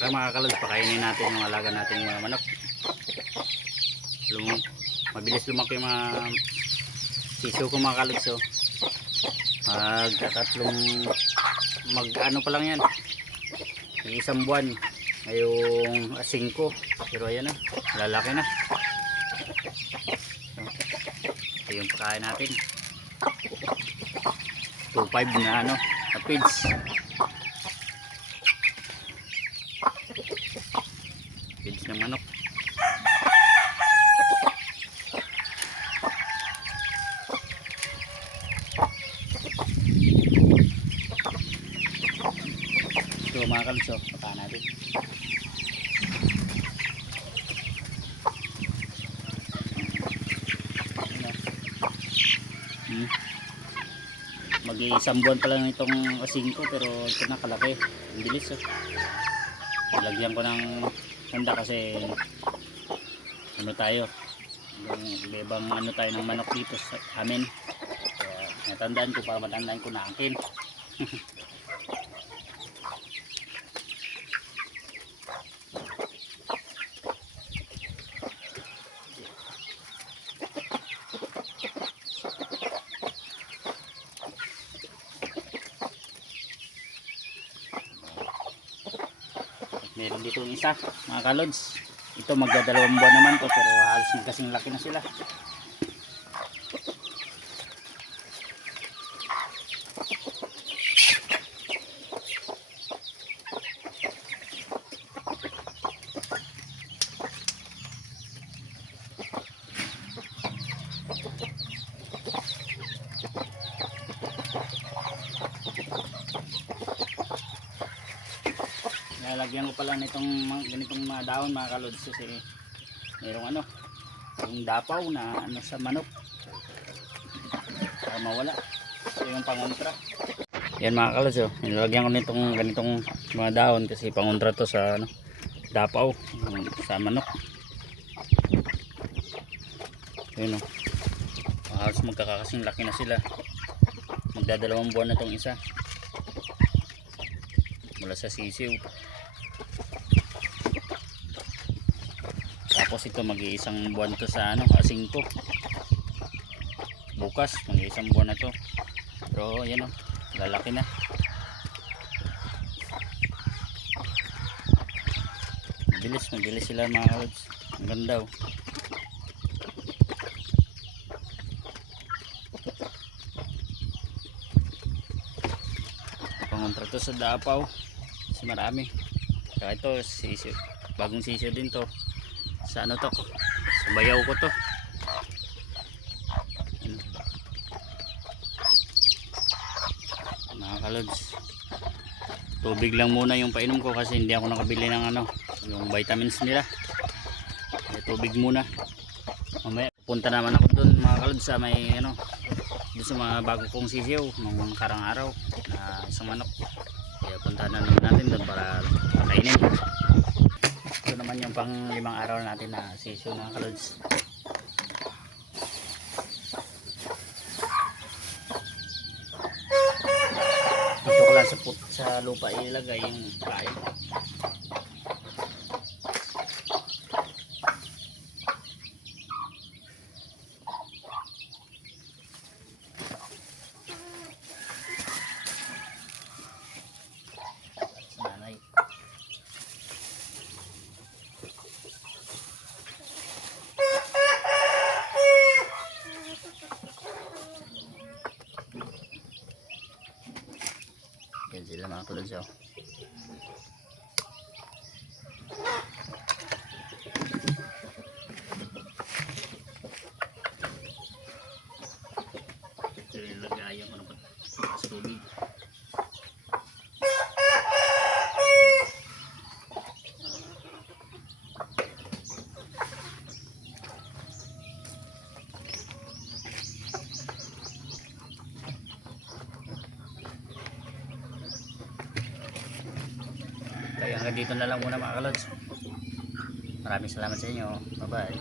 Tara mga kalods, pakainin natin yung alaga natin yung manok. Mabilis lumaki yung mga sisiw ko mga kalods. So, ano pa lang yan, isang buwan ngayong 5, pero ayan na, lalaki na. So, ito yung pakain natin, 2.5 na na feeds. Feeds ng manok. Ito mga kalso, patahan natin. Mag-iisang buwan pa lang itong 5, pero ito na kalaki. Ang bilis. Lagyan ko ng handa kasi ano tayo, ibang ano tayo ng manok dito sa amin. Kaya natandaan ko, para matandaan ko na akin. Meron dito yung isa mga kalods. Ito magdadalawang buwan naman to, pero halos kasing laki na sila. Lalagyan ko pala nitong ganitong mga dahon mga kalods, kasi merong ano, yung dapaw na ano sa manok para mawala. Ito yung pangontra. Yan mga kalods, nilalagyan ko nitong ganitong mga dahon kasi pangontra to sa ano, dapaw sa manok. Yun o, halos magkakasing laki na sila. Magdadalawang buwan na tong isa mula sa sisiw. Tapos ito mag-iisang buwan to sa ano, 5. Bukas mag-iisang buwan na to. Pero yan o, lalaki na. Mabilis sila mga kalods. Ang ganda o. Pangontra to sa dapaw kasi marami. Kaya ito sisiw, bagong sisiw din to. Sa ano to, sa bayaw ko to. Mga kalods, tubig lang muna yung painom ko kasi hindi ako nakabili ng ano, yung vitamins nila. Tubig muna. Mamaya punta naman ako dun mga kalods sa may ano, dun sa mga bago kong sisiw nung karang araw na isang manok. Kaya puntahan na naman natin dun para kainin. Ito naman yung pang 5 araw natin na sisiw mga kalods. Dito ko lang sa lupa ilagay yung kain. Yan sila mga kalods. Ito yung lagayan ko ng tubig. Kaya hanggang dito na lang muna mga kalods. Maraming salamat sa inyo. Bye bye.